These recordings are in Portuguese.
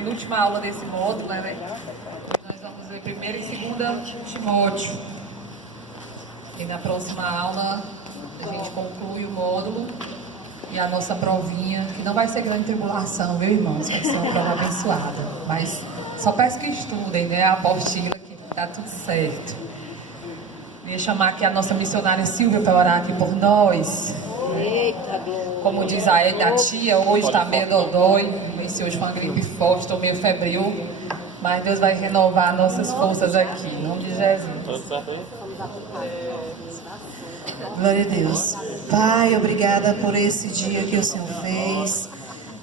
penúltima aula desse módulo, né? Nós vamos ver 1ª e 2ª Timóteo. E na próxima aula a gente conclui o módulo e a nossa provinha, que não vai ser grande tribulação, viu, irmãos? Vai ser uma prova abençoada. Mas só peço que estudem, né? A apostila, que tá tudo certo. Ia chamar aqui a nossa missionária Silvia para orar aqui por nós. Como diz a tia, hoje está meio dodói. Venci hoje com uma gripe forte, estou meio febril. Mas Deus vai renovar nossas forças aqui, em nome de Jesus. Glória a Deus. Pai, obrigada por esse dia que o Senhor fez.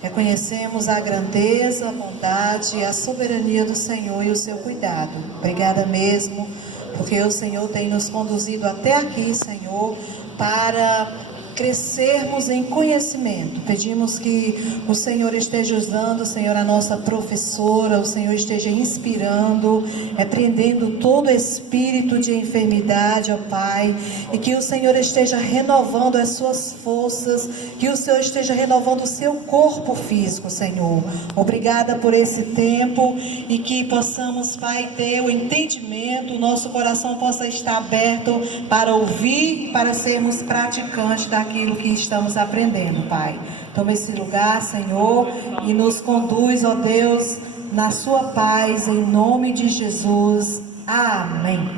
Reconhecemos a grandeza, a bondade e a soberania do Senhor e o seu cuidado. Obrigada mesmo, porque o Senhor tem nos conduzido até aqui, Senhor, para crescermos em conhecimento. Pedimos que o Senhor esteja usando, Senhor, a nossa professora, o Senhor esteja inspirando, repreendendo todo espírito de enfermidade, ó Pai, e que o Senhor esteja renovando as suas forças, que o Senhor esteja renovando o seu corpo físico, Senhor. Obrigada por esse tempo e que possamos, Pai, ter o entendimento, o nosso coração possa estar aberto para ouvir e para sermos praticantes daquilo que estamos aprendendo, Pai. Toma esse lugar, Senhor, e nos conduz, ó Deus, na sua paz, em nome de Jesus. Amém.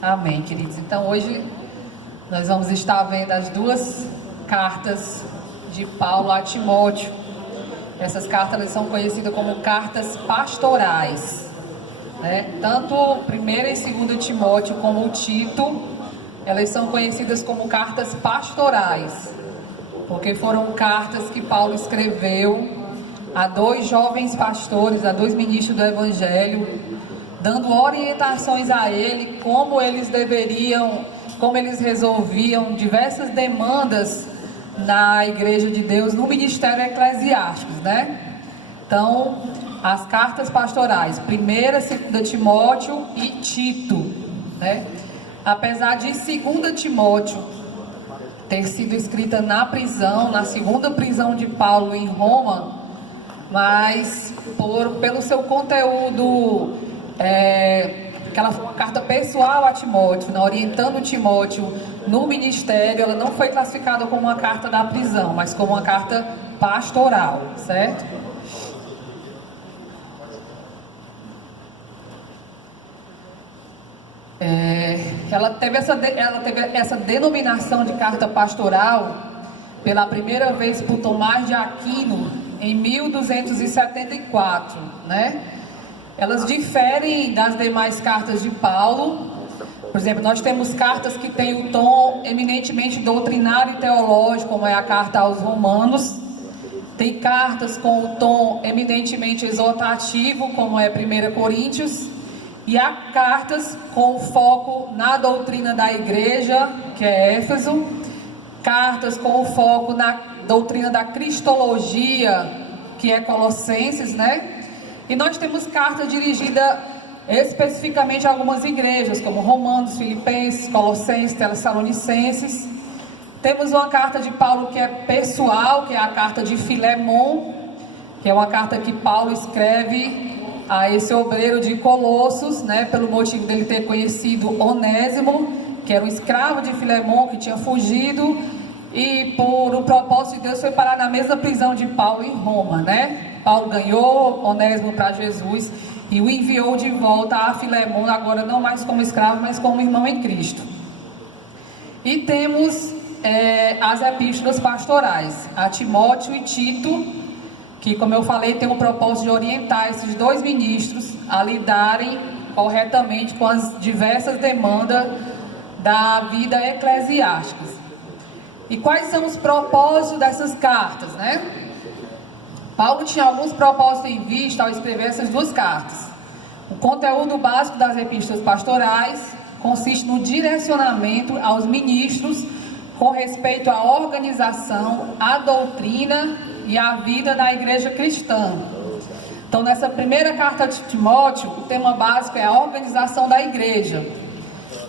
Amém, queridos. Então hoje nós vamos estar vendo as 2 cartas de Paulo a Timóteo. Essas cartas elas são conhecidas como cartas pastorais, né? Tanto 1ª e 2ª Timóteo como o Tito, elas são conhecidas como cartas pastorais, porque foram cartas que Paulo escreveu a 2 jovens pastores, a 2 ministros do Evangelho, dando orientações a ele como eles deveriam, como eles resolviam diversas demandas na Igreja de Deus, no ministério eclesiástico, né? Então, as cartas pastorais, 1ª, 2ª Timóteo e Tito, né? Apesar de 2ª Timóteo ter sido escrita na prisão, na 2ª prisão de Paulo em Roma, mas pelo seu conteúdo, que ela foi uma carta pessoal a Timóteo, né, orientando Timóteo no ministério, ela não foi classificada como uma carta da prisão, mas como uma carta pastoral, certo? Ela teve essa denominação de carta pastoral pela primeira vez por Tomás de Aquino em 1274, né? Elas diferem das demais cartas de Paulo. Por exemplo, nós temos cartas que têm o tom eminentemente doutrinário e teológico, como é a carta aos Romanos. Tem cartas com o tom eminentemente exortativo, como é 1 Coríntios. E há cartas com foco na doutrina da igreja, que é Éfeso. Cartas com o foco na doutrina da cristologia, que é Colossenses, né? E nós temos cartas dirigidas especificamente a algumas igrejas, como Romanos, Filipenses, Colossenses, Tessalonicenses. Temos uma carta de Paulo que é pessoal, que é a carta de Filemon, que é uma carta que Paulo escreve a esse obreiro de Colossos, né, pelo motivo dele ter conhecido Onésimo, que era um escravo de Filemon, que tinha fugido, e por um propósito de Deus foi parar na mesma prisão de Paulo em Roma, né? Paulo ganhou Onésimo para Jesus e o enviou de volta a Filemon, agora não mais como escravo, mas como irmão em Cristo. E temos as epístolas pastorais, a Timóteo e Tito, que, como eu falei, tem o propósito de orientar esses 2 ministros a lidarem corretamente com as diversas demandas da vida eclesiástica. E quais são os propósitos dessas cartas, né? Paulo tinha alguns propósitos em vista ao escrever essas 2 cartas. O conteúdo básico das epístolas pastorais consiste no direcionamento aos ministros com respeito à organização, à doutrina e à vida da igreja cristã. Então, nessa primeira carta de Timóteo, o tema básico é a organização da igreja.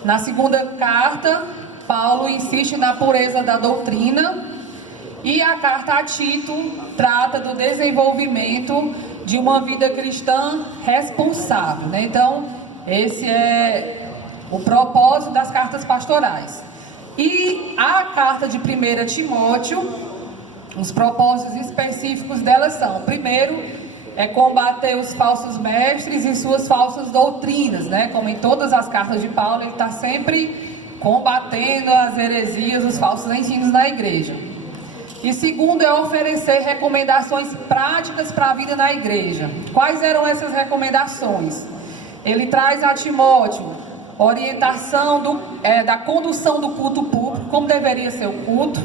Na segunda carta, Paulo insiste na pureza da doutrina, e a carta a Tito trata do desenvolvimento de uma vida cristã responsável, né? Então, esse é o propósito das cartas pastorais. E a carta de 1 Timóteo, os propósitos específicos dela são: primeiro, é combater os falsos mestres e suas falsas doutrinas, né? Como em todas as cartas de Paulo, ele está sempre combatendo as heresias, os falsos ensinos na igreja. E segundo, é oferecer recomendações práticas para a vida na igreja. Quais eram essas recomendações? Ele traz a Timóteo orientação da condução do culto público, como deveria ser o culto.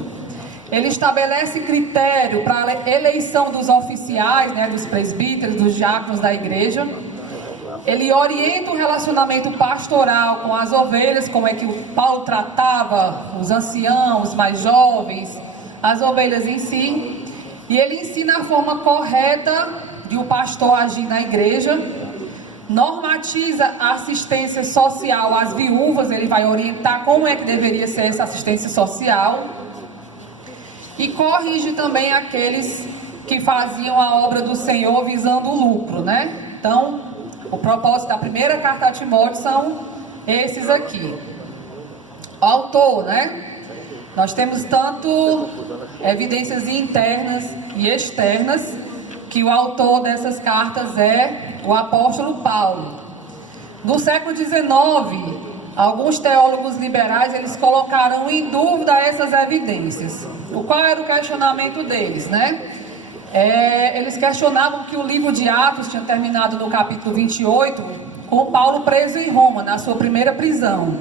Ele estabelece critério para a eleição dos oficiais, né, dos presbíteros, dos diáconos da igreja. Ele orienta o relacionamento pastoral com as ovelhas, como é que o Paulo tratava os anciãos, mais jovens, as ovelhas em si. E ele ensina a forma correta de o pastor agir na igreja. Normatiza a assistência social às viúvas, ele vai orientar como é que deveria ser essa assistência social. E corrige também aqueles que faziam a obra do Senhor visando o lucro, né? Então, o propósito da primeira carta a Timóteo são esses aqui. O autor, né? Nós temos tanto evidências internas e externas que o autor dessas cartas é o apóstolo Paulo. No século XIX, alguns teólogos liberais, eles colocaram em dúvida essas evidências. Qual era o questionamento deles, né? Eles questionavam que o livro de Atos tinha terminado no capítulo 28, com Paulo preso em Roma, na sua primeira prisão.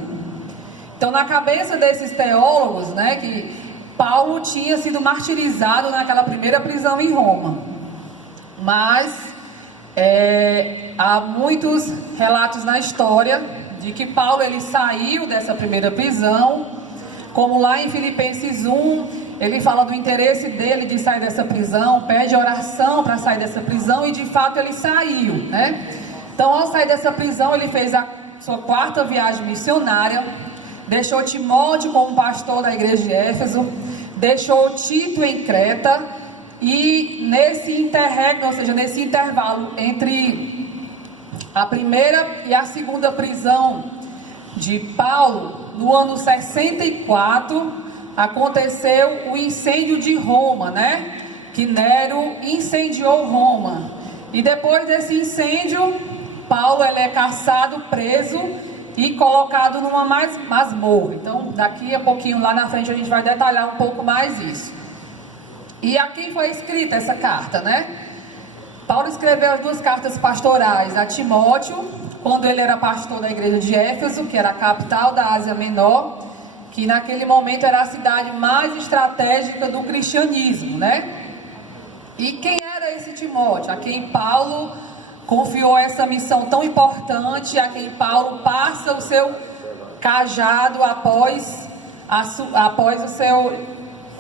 Então, na cabeça desses teólogos, né, que Paulo tinha sido martirizado naquela primeira prisão em Roma. Mas há muitos relatos na história de que Paulo ele saiu dessa primeira prisão, como lá em Filipenses 1, ele fala do interesse dele de sair dessa prisão, pede oração para sair dessa prisão, e de fato ele saiu, né? Então, ao sair dessa prisão, ele fez a sua 4ª viagem missionária, deixou Timóteo como pastor da igreja de Éfeso, deixou Tito em Creta, e nesse interregno, ou seja, nesse intervalo entre a primeira e a segunda prisão de Paulo, no ano 64, aconteceu o incêndio de Roma, né? Que Nero incendiou Roma. E depois desse incêndio, Paulo ele é caçado, preso e colocado numa masmorra. Então, daqui a pouquinho, lá na frente, a gente vai detalhar um pouco mais isso. E a quem foi escrita essa carta, né? Paulo escreveu as 2 cartas pastorais a Timóteo, quando ele era pastor da igreja de Éfeso, que era a capital da Ásia Menor, que naquele momento era a cidade mais estratégica do cristianismo, né? E quem era esse Timóteo? A quem Paulo confiou essa missão tão importante, a quem Paulo passa o seu cajado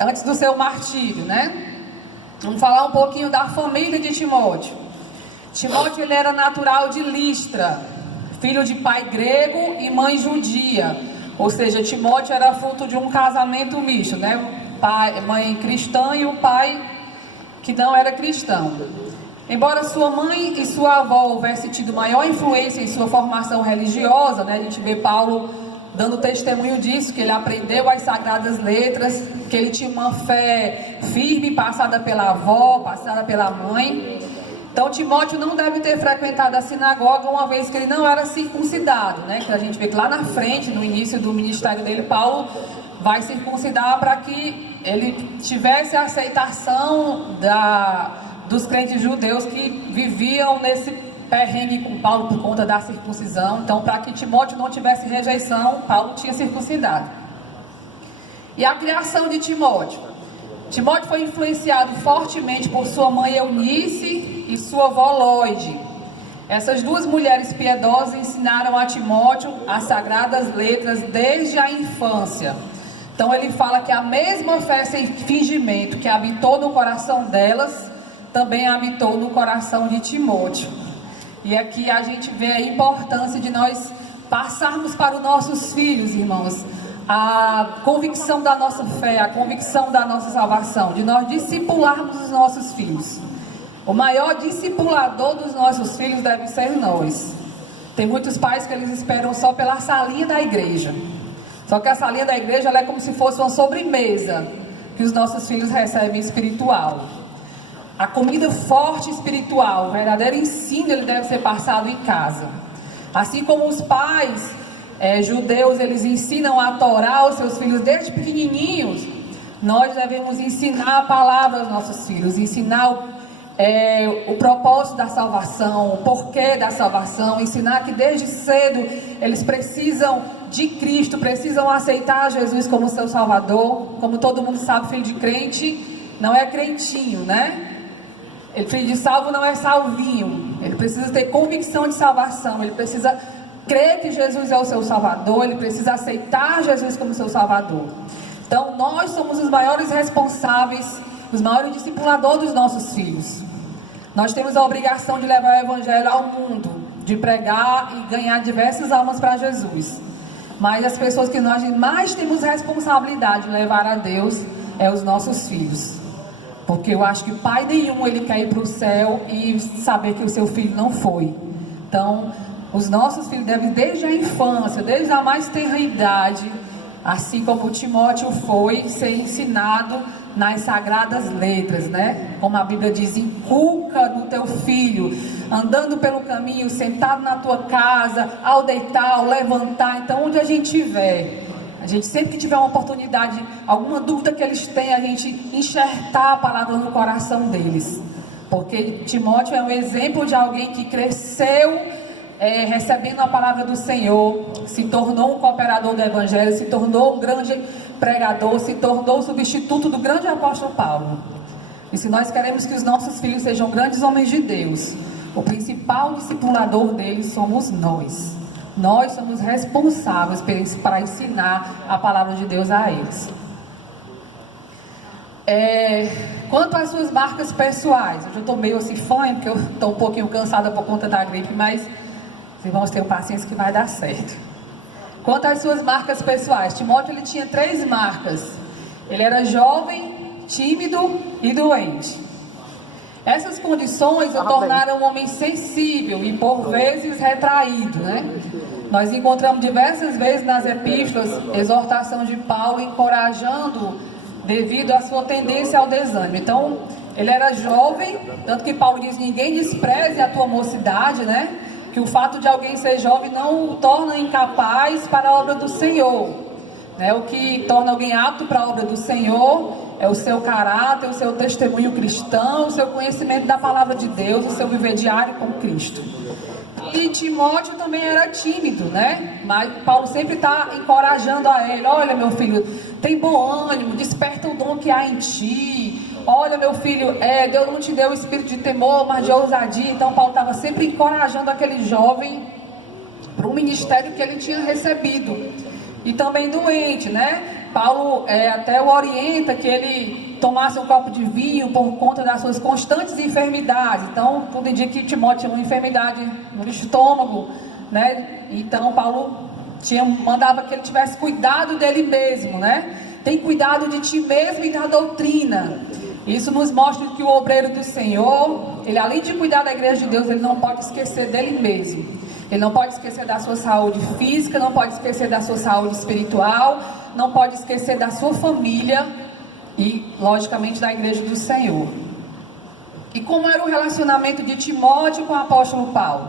antes do seu martírio, né? Vamos falar um pouquinho da família de Timóteo. Timóteo ele era natural de Listra, filho de pai grego e mãe judia. Ou seja, Timóteo era fruto de um casamento misto, né? Mãe cristã e o pai que não era cristão. Embora sua mãe e sua avó houvessem tido maior influência em sua formação religiosa, né? A gente vê Paulo dando testemunho disso, que ele aprendeu as sagradas letras, que ele tinha uma fé firme, passada pela avó, passada pela mãe. Então, Timóteo não deve ter frequentado a sinagoga, uma vez que ele não era circuncidado, né? Que a gente vê que lá na frente, no início do ministério dele, Paulo vai circuncidar para que ele tivesse a aceitação dos crentes judeus que viviam nesse perrengue com Paulo por conta da circuncisão. Então, para que Timóteo não tivesse rejeição, Paulo tinha circuncidado. E a criação de Timóteo. Timóteo foi influenciado fortemente por sua mãe Eunice e sua avó Lóide. Essas 2 mulheres piedosas ensinaram a Timóteo as sagradas letras desde a infância. Então ele fala que a mesma fé sem fingimento que habitou no coração delas, também habitou no coração de Timóteo. E aqui a gente vê a importância de nós passarmos para os nossos filhos, irmãos, a convicção da nossa fé, a convicção da nossa salvação, de nós discipularmos os nossos filhos. O maior discipulador dos nossos filhos deve ser nós. Tem muitos pais que eles esperam só pela salinha da igreja. Só que a salinha da igreja ela é como se fosse uma sobremesa que os nossos filhos recebem espiritual. A comida forte espiritual, o verdadeiro ensino, ele deve ser passado em casa. Assim como os pais judeus, eles ensinam a Torá aos seus filhos desde pequenininhos, nós devemos ensinar a palavra aos nossos filhos, ensinar o propósito da salvação, o porquê da salvação, ensinar que desde cedo eles precisam de Cristo, precisam aceitar Jesus como seu Salvador. Como todo mundo sabe, filho de crente não é crentinho, né? Filho de salvo não é salvinho. Ele precisa ter convicção de salvação, ele precisa crer que Jesus é o seu Salvador, ele precisa aceitar Jesus como seu Salvador. Então nós somos os maiores responsáveis, os maiores discipuladores dos nossos filhos. Nós temos a obrigação de levar o Evangelho ao mundo, de pregar e ganhar diversas almas para Jesus. Mas as pessoas que nós mais temos responsabilidade de levar a Deus é os nossos filhos. Porque eu acho que pai nenhum ele quer ir para o céu e saber que o seu filho não foi. Então, os nossos filhos devem desde a infância, desde a mais tenra idade, assim como o Timóteo foi, ser ensinado nas sagradas letras, né? Como a Bíblia diz, inculca no teu filho, andando pelo caminho, sentado na tua casa, ao deitar, ao levantar. Então, onde a gente estiver, a gente sempre que tiver uma oportunidade, alguma dúvida que eles têm, a gente enxertar a palavra no coração deles. Porque Timóteo é um exemplo de alguém que cresceu recebendo a palavra do Senhor, se tornou um cooperador do Evangelho, se tornou um grande pregador, se tornou o substituto do grande apóstolo Paulo. E se nós queremos que os nossos filhos sejam grandes homens de Deus, o principal discipulador deles somos nós. Nós somos responsáveis para ensinar a palavra de Deus a eles. Quanto às suas marcas pessoais, eu já estou meio assim fanha, porque eu estou um pouquinho cansada por conta da gripe, mas os irmãos tenham paciência que vai dar certo. Quanto às suas marcas pessoais, Timóteo ele tinha 3 marcas. Ele era jovem, tímido e doente. Essas condições o tornaram um homem sensível e por vezes retraído, né? Nós encontramos diversas vezes nas epístolas exortação de Paulo encorajando devido à sua tendência ao desânimo. Então, ele era jovem, tanto que Paulo diz, ninguém despreze a tua mocidade, né? Que o fato de alguém ser jovem não o torna incapaz para a obra do Senhor, né? O que torna alguém apto para a obra do Senhor é o seu caráter, o seu testemunho cristão, o seu conhecimento da palavra de Deus, o seu viver diário com Cristo. E Timóteo também era tímido, né? Mas Paulo sempre está encorajando a ele, olha meu filho, tem bom ânimo, desperta o dom que há em ti. Olha meu filho, Deus não te deu o espírito de temor, mas de ousadia. Então Paulo estava sempre encorajando aquele jovem para o ministério que ele tinha recebido. E também doente, né? Paulo até o orienta que ele tomasse um copo de vinho por conta das suas constantes enfermidades. Então tudo indica que Timóteo tinha uma enfermidade no estômago, né? Então Paulo mandava que ele tivesse cuidado dele mesmo, né? Tem cuidado de ti mesmo e da doutrina. Isso nos mostra que o obreiro do Senhor, ele além de cuidar da igreja de Deus, ele não pode esquecer dele mesmo. Ele não pode esquecer da sua saúde física, não pode esquecer da sua saúde espiritual, não pode esquecer da sua família e, logicamente, da igreja do Senhor. E como era o relacionamento de Timóteo com o apóstolo Paulo?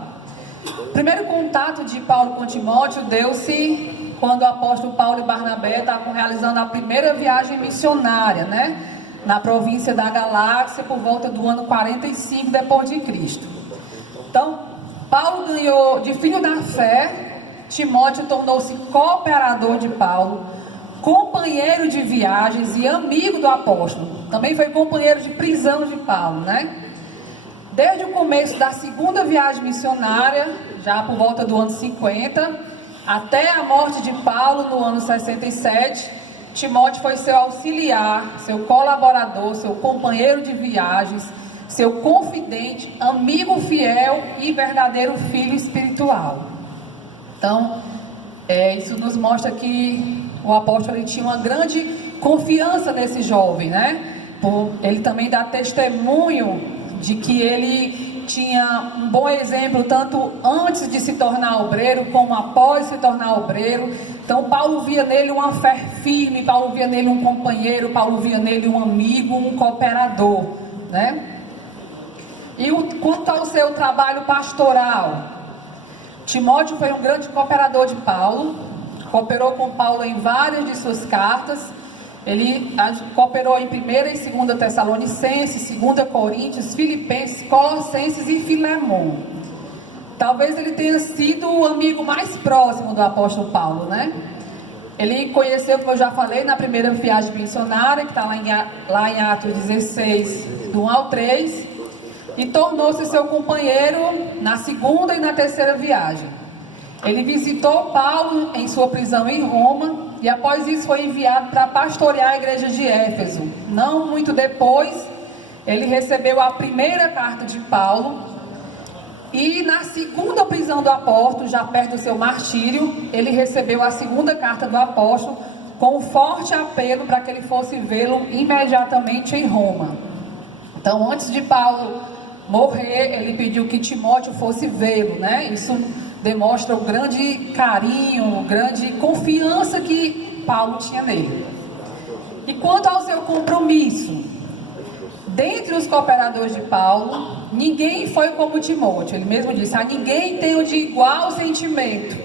O primeiro contato de Paulo com Timóteo deu-se quando o apóstolo Paulo e Barnabé estavam realizando a primeira viagem missionária, né? Na província da Galácia, por volta do ano 45 depois de Cristo. Então, Paulo ganhou de filho da fé, Timóteo tornou-se cooperador de Paulo, companheiro de viagens e amigo do apóstolo. Também foi companheiro de prisão de Paulo, né? Desde o começo da segunda viagem missionária, já por volta do ano 50, até a morte de Paulo no ano 67, Timóteo foi seu auxiliar, seu colaborador, seu companheiro de viagens, seu confidente, amigo fiel e verdadeiro filho espiritual. Então, isso nos mostra que o apóstolo ele tinha uma grande confiança nesse jovem, né? Ele também dá testemunho de que ele tinha um bom exemplo tanto antes de se tornar obreiro como após se tornar obreiro. Então Paulo via nele uma fé firme, Paulo via nele um companheiro, Paulo via nele um amigo, um cooperador, né? E quanto ao seu trabalho pastoral, Timóteo foi um grande cooperador de Paulo, cooperou com Paulo em várias de suas cartas. Ele cooperou em 1ª e 2ª Tessalonicenses, 2ª Coríntios, Filipenses, Colossenses e Filemon. Talvez ele tenha sido o amigo mais próximo do apóstolo Paulo, né? Ele conheceu, como eu já falei, na primeira viagem missionária, que está lá em Atos 16, do 1 ao 3, e tornou-se seu companheiro na 2ª e na 3ª viagem. Ele visitou Paulo em sua prisão em Roma e após isso foi enviado para pastorear a igreja de Éfeso. Não muito depois, ele recebeu a primeira carta de Paulo e na 2ª prisão do apóstolo, já perto do seu martírio, ele recebeu a 2ª carta do apóstolo com um forte apelo para que ele fosse vê-lo imediatamente em Roma. Então, antes de Paulo morrer, ele pediu que Timóteo fosse vê-lo, né? Isso demonstra o grande carinho, a grande confiança que Paulo tinha nele. E quanto ao seu compromisso, dentre os cooperadores de Paulo, ninguém foi como Timóteo. Ele mesmo disse: a ninguém tenho de igual sentimento.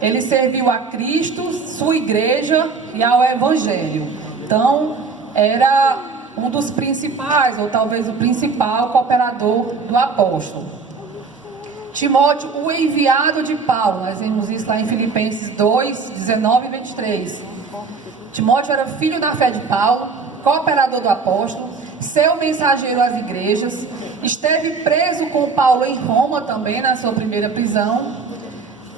Ele serviu a Cristo, sua igreja e ao Evangelho. Então, era um dos principais, ou talvez o principal cooperador do apóstolo. Timóteo, o enviado de Paulo, nós vemos isso lá em Filipenses 2, 19 e 23. Timóteo era filho da fé de Paulo, cooperador do apóstolo, seu mensageiro às igrejas, esteve preso com Paulo em Roma também, na sua primeira prisão.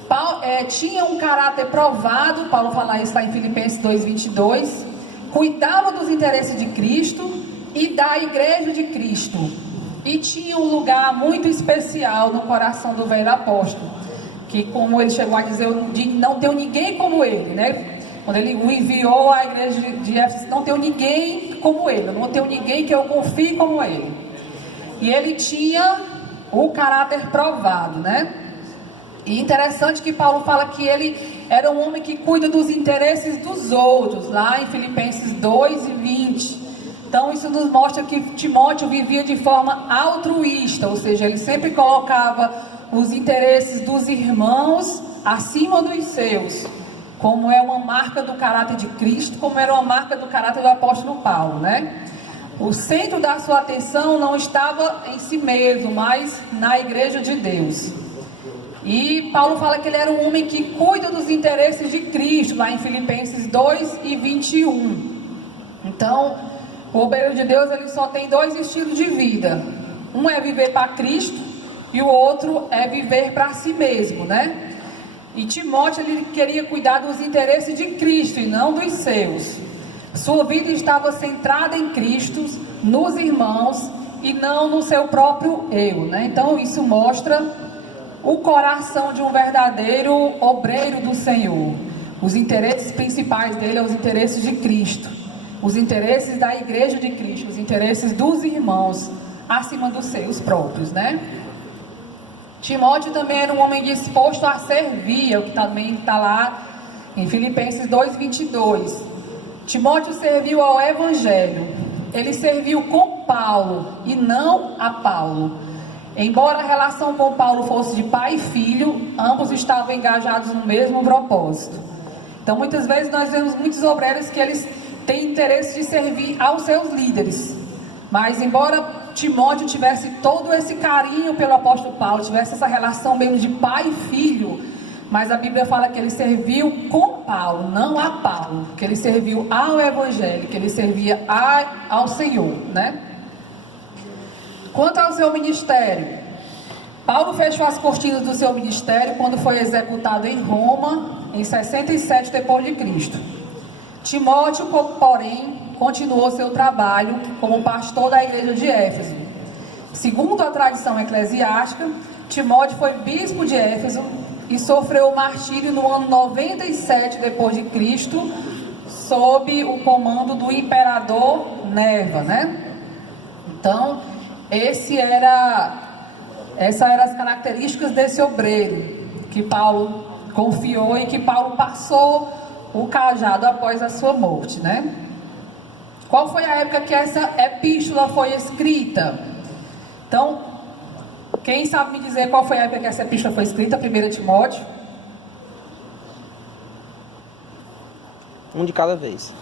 Paulo, tinha um caráter provado, Paulo fala isso lá em Filipenses 2, 22, cuidava dos interesses de Cristo e da igreja de Cristo. E tinha um lugar muito especial no coração do velho apóstolo, que como ele chegou a dizer, não tenho ninguém como ele, né? Quando ele o enviou à igreja de Éfeso, não tenho ninguém como ele, não tenho ninguém que eu confie como ele. E ele tinha o caráter provado, né? E interessante que Paulo fala que ele era um homem que cuida dos interesses dos outros, lá em Filipenses 2 e 20. Então isso nos mostra que Timóteo vivia de forma altruísta, ou seja, ele sempre colocava os interesses dos irmãos acima dos seus, como é uma marca do caráter de Cristo, como era uma marca do caráter do apóstolo Paulo, né? O centro da sua atenção não estava em si mesmo, mas na igreja de Deus. E Paulo fala que ele era um homem que cuida dos interesses de Cristo, lá em Filipenses 2 e 21. Então, o obreiro de Deus, ele só tem 2 estilos de vida. Um é viver para Cristo e o outro é viver para si mesmo, né? E Timóteo, ele queria cuidar dos interesses de Cristo e não dos seus. Sua vida estava centrada em Cristo, nos irmãos e não no seu próprio eu, né? Então isso mostra o coração de um verdadeiro obreiro do Senhor. Os interesses principais dele são os interesses de Cristo, os interesses da igreja de Cristo, os interesses dos irmãos, acima dos seus próprios, né? Timóteo também era um homem disposto a servir, é o que também está lá em Filipenses 2, 22. Timóteo serviu ao Evangelho, ele serviu com Paulo e não a Paulo. Embora a relação com Paulo fosse de pai e filho, ambos estavam engajados no mesmo propósito. Então muitas vezes nós vemos muitos obreiros que eles têm interesse de servir aos seus líderes, mas embora Timóteo tivesse todo esse carinho pelo apóstolo Paulo, tivesse essa relação mesmo de pai e filho, mas a Bíblia fala que ele serviu com Paulo, não a Paulo, que ele serviu ao Evangelho, que ele servia ao Senhor, né? Quanto ao seu ministério, Paulo fechou as cortinas do seu ministério quando foi executado em Roma, em 67 depois de Cristo. Timóteo, porém, continuou seu trabalho como pastor da igreja de Éfeso. Segundo a tradição eclesiástica, Timóteo foi bispo de Éfeso, e sofreu o martírio no ano 97 depois de Cristo, sob o comando do imperador Nerva, né? Então, essas eram as características desse obreiro que Paulo confiou e que Paulo passou o cajado após a sua morte, né? Qual foi a época que essa epístola foi escrita? Então, quem sabe me dizer qual foi a época que essa epístola foi escrita? 1 Timóteo? Um de cada vez.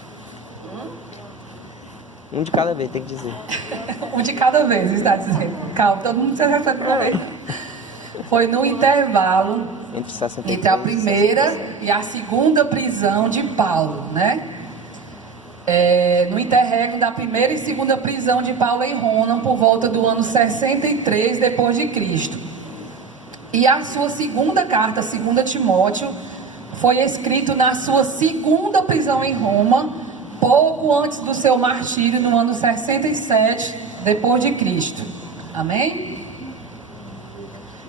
Um de cada vez, tem que dizer. Um de cada vez, está dizendo. Calma, todo mundo se reflete por vez. Foi no intervalo entre a primeira e a segunda prisão de Paulo, né? No interregno da primeira e segunda prisão de Paulo em Roma, por volta do ano 63 depois de Cristo. E a sua segunda carta, 2 Timóteo, foi escrito na sua segunda prisão em Roma, pouco antes do seu martírio, no ano 67 depois de Cristo. Amém?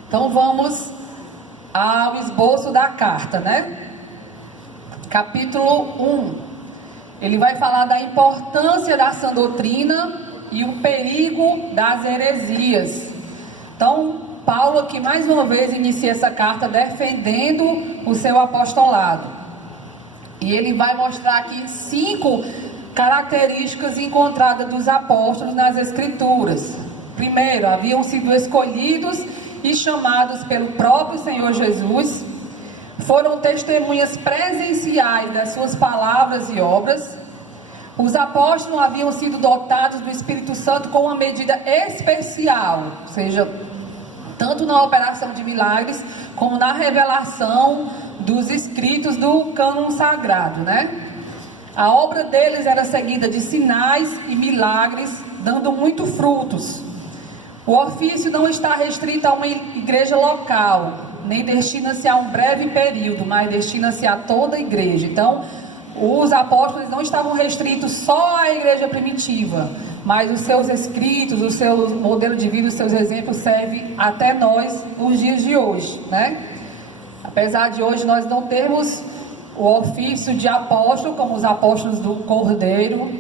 Então vamos ao esboço da carta, né? Capítulo 1. Ele vai falar da importância da sã doutrina e o perigo das heresias. Então, Paulo aqui mais uma vez inicia essa carta defendendo o seu apostolado. E ele vai mostrar aqui 5 características encontradas dos apóstolos nas Escrituras. Primeiro, haviam sido escolhidos e chamados pelo próprio Senhor Jesus. Foram testemunhas presenciais das suas palavras e obras. Os apóstolos haviam sido dotados do Espírito Santo com uma medida especial, ou seja, tanto na operação de milagres, como na revelação dos escritos do cânon sagrado, né? A obra deles era seguida de sinais e milagres, dando muito frutos. O ofício não está restrito a uma igreja local, nem destina-se a um breve período, mas destina-se a toda a igreja. Então, os apóstolos não estavam restritos só à igreja primitiva, mas os seus escritos, o seu modelo de vida, os seus exemplos servem até nós nos dias de hoje, né? Apesar de hoje nós não termos o ofício de apóstolo, como os apóstolos do Cordeiro,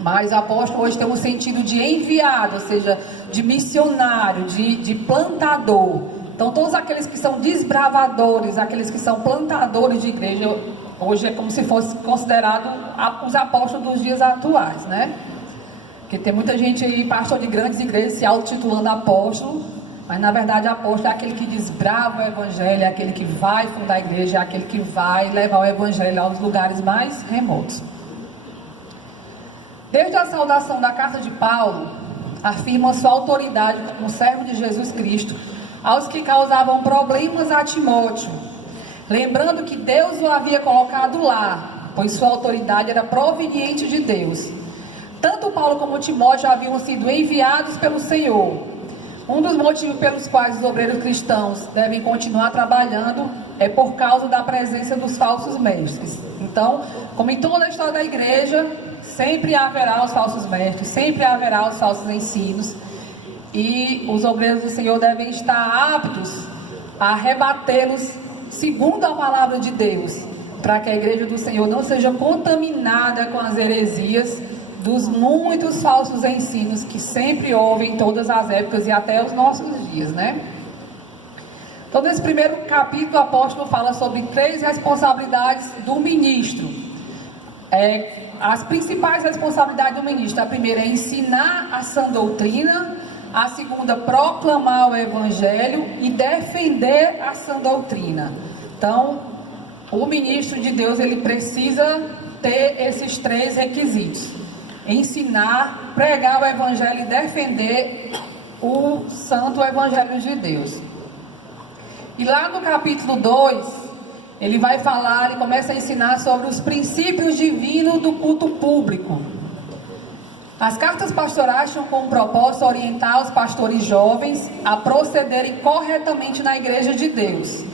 mas apóstolo hoje tem um sentido de enviado, ou seja, de missionário, de plantador. Então todos aqueles que são desbravadores, aqueles que são plantadores de igreja, hoje é como se fosse considerado os apóstolos dos dias atuais, né? Porque tem muita gente aí, pastor de grandes igrejas, se auto-titulando apóstolo, mas na verdade apóstolo é aquele que desbrava o evangelho, é aquele que vai fundar a igreja, é aquele que vai levar o evangelho aos lugares mais remotos. Desde a saudação da carta de Paulo, afirma sua autoridade como servo de Jesus Cristo aos que causavam problemas a Timóteo, lembrando que Deus o havia colocado lá, pois sua autoridade era proveniente de Deus. Tanto Paulo como Timóteo haviam sido enviados pelo Senhor. Um dos motivos pelos quais os obreiros cristãos devem continuar trabalhando é por causa da presença dos falsos mestres. Então, como em toda a história da igreja, sempre haverá os falsos mestres, sempre haverá os falsos ensinos. E os obreiros do Senhor devem estar aptos a rebatê-los segundo a palavra de Deus, para que a igreja do Senhor não seja contaminada com as heresias dos muitos falsos ensinos que sempre houve em todas as épocas e até os nossos dias, né? Então, nesse primeiro capítulo, o apóstolo fala sobre 3 responsabilidades do ministro. As principais responsabilidades do ministro: a primeira é ensinar a sã doutrina, a segunda, proclamar o evangelho e defender a sã doutrina. Então, o ministro de Deus, ele precisa ter esses 3 requisitos: ensinar, pregar o evangelho e defender o santo evangelho de Deus. E lá no capítulo 2, ele vai falar, ele começa a ensinar sobre os princípios divinos do culto público. As cartas pastorais tinham como propósito orientar os pastores jovens a procederem corretamente na igreja de Deus.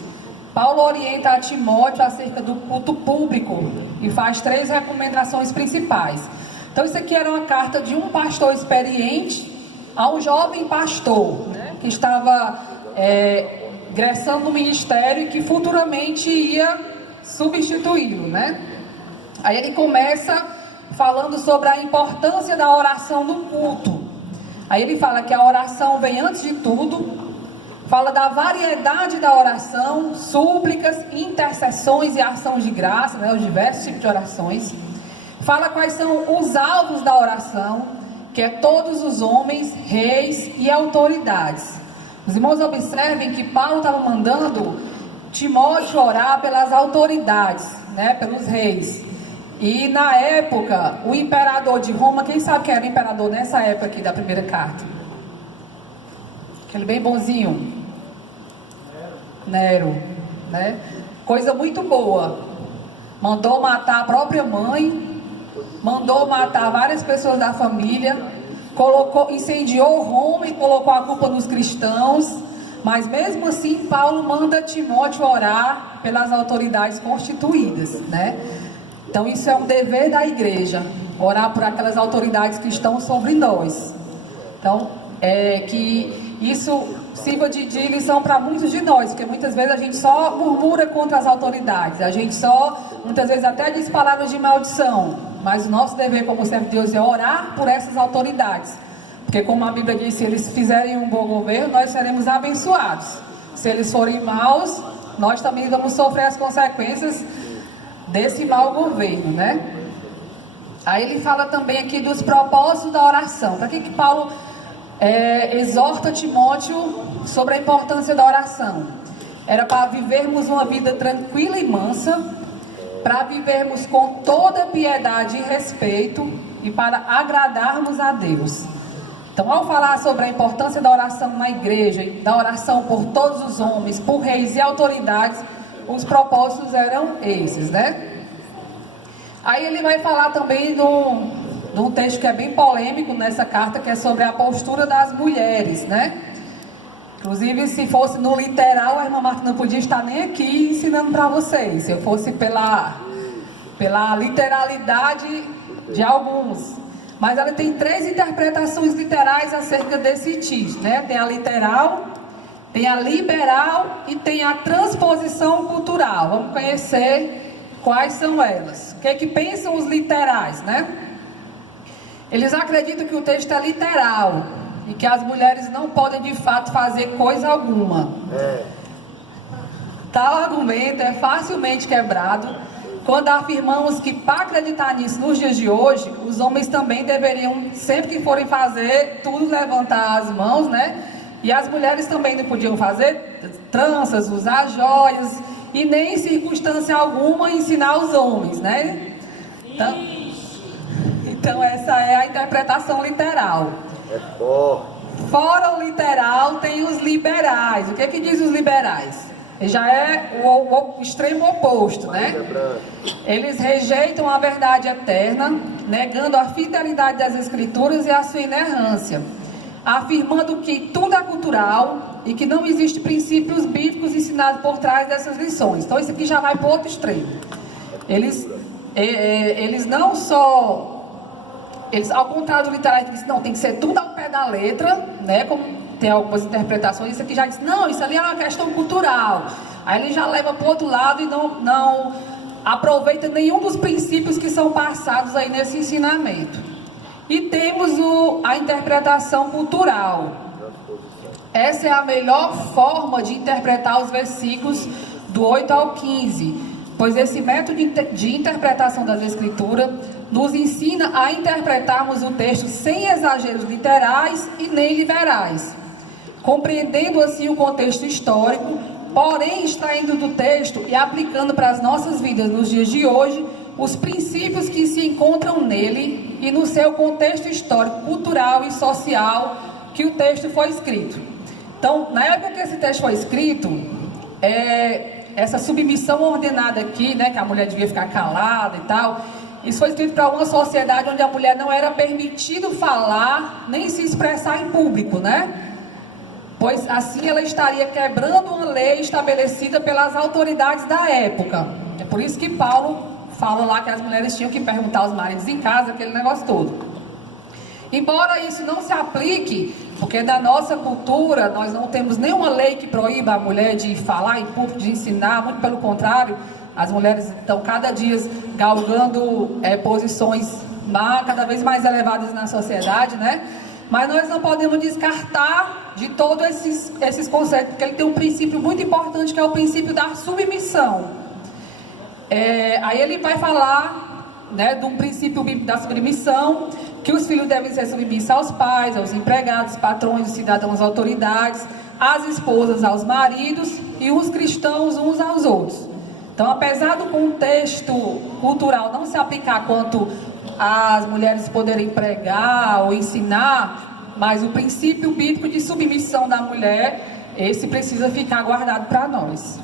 Paulo orienta a Timóteo acerca do culto público e faz 3 recomendações principais. Então isso aqui era uma carta de um pastor experiente a um jovem pastor, né, que estava ingressando no ministério e que futuramente ia substituí-lo, né? Aí ele começa falando sobre a importância da oração no culto. Aí ele fala que a oração vem antes de tudo, fala da variedade da oração, súplicas, intercessões e ações de graça, né, os diversos tipos de orações. Fala quais são os alvos da oração, que é todos os homens, reis e autoridades. Os irmãos observem que Paulo estava mandando Timóteo orar pelas autoridades, né, pelos reis. E na época, o imperador de Roma, quem sabe quem era o imperador nessa época aqui da primeira carta? Aquele bem bonzinho. Nero, né? Coisa muito boa. Mandou matar a própria mãe, mandou matar várias pessoas da família, incendiou Roma e colocou a culpa nos cristãos. Mas mesmo assim, Paulo manda Timóteo orar pelas autoridades constituídas, né? Então isso é um dever da igreja, orar por aquelas autoridades que estão sobre nós. Então, que isso sirva de lição para muitos de nós, porque muitas vezes a gente só murmura contra as autoridades, a gente só, muitas vezes até diz palavras de maldição, mas o nosso dever como servo de Deus é orar por essas autoridades, porque como a Bíblia diz, se eles fizerem um bom governo, nós seremos abençoados. Se eles forem maus, nós também vamos sofrer as consequências desse mau governo, né? Aí ele fala também aqui dos propósitos da oração. Para que Paulo exorta Timóteo sobre a importância da oração? Era para vivermos uma vida tranquila e mansa, para vivermos com toda piedade e respeito e para agradarmos a Deus. Então, ao falar sobre a importância da oração na igreja, da oração por todos os homens, por reis e autoridades, os propósitos eram esses, né? Aí ele vai falar também de um texto que é bem polêmico nessa carta, que é sobre a postura das mulheres, né? Inclusive, se fosse no literal, a irmã Marta não podia estar nem aqui ensinando para vocês. Se eu fosse pela literalidade de alguns. Mas ela tem 3 interpretações literais acerca desse texto, né? Tem a literal, tem a liberal e tem a transposição cultural. Vamos conhecer quais são elas. O que é que pensam os literais, né? Eles acreditam que o texto é literal e que as mulheres não podem de fato fazer coisa alguma. Tal argumento é facilmente quebrado quando afirmamos que, para acreditar nisso nos dias de hoje, os homens também deveriam, sempre que forem fazer, tudo levantar as mãos, né? E as mulheres também não podiam fazer tranças, usar joias e nem em circunstância alguma ensinar os homens, né? Então essa é a interpretação literal. Fora o literal tem os liberais. O que é que diz os liberais? Já é o extremo oposto, né? Eles rejeitam a verdade eterna, negando a fidelidade das escrituras e a sua inerrância, afirmando que tudo é cultural e que não existe princípios bíblicos ensinados por trás dessas lições. Então isso aqui já vai para o outro extremo. Eles não só... ao contrário do literal, que diz, não, tem que ser tudo ao pé da letra, né? Como tem algumas interpretações, isso aqui já diz, não, isso ali é uma questão cultural. Aí ele já leva para o outro lado e não aproveita nenhum dos princípios que são passados aí nesse ensinamento. E temos a interpretação cultural. Essa é a melhor forma de interpretar os versículos do 8 ao 15, pois esse método de interpretação das Escrituras nos ensina a interpretarmos o texto sem exageros literais e nem liberais, compreendendo assim o contexto histórico, porém extraindo do texto e aplicando para as nossas vidas nos dias de hoje os princípios que se encontram nele e no seu contexto histórico, cultural e social que o texto foi escrito. Então, na época que esse texto foi escrito, essa submissão ordenada aqui, né, que a mulher devia ficar calada e tal, isso foi escrito para uma sociedade onde a mulher não era permitido falar nem se expressar em público, né? Pois assim ela estaria quebrando uma lei estabelecida pelas autoridades da época. É por isso que Paulo fala lá que as mulheres tinham que perguntar aos maridos em casa, aquele negócio todo. Embora isso não se aplique Porque na nossa cultura, nós não temos nenhuma lei que proíba a mulher de falar em público, de ensinar, muito pelo contrário, as mulheres estão cada dia galgando posições cada vez mais elevadas na sociedade, né? Mas nós não podemos descartar de todos esses conceitos, porque ele tem um princípio muito importante, que é o princípio da submissão. Aí ele vai falar, né, de um princípio da submissão, que os filhos devem ser submissos aos pais, aos empregados, patrões, cidadãos, às autoridades, as esposas aos maridos e os cristãos uns aos outros. Então, apesar do contexto cultural não se aplicar quanto às mulheres poderem pregar ou ensinar, mas o princípio bíblico de submissão da mulher, esse precisa ficar guardado para nós.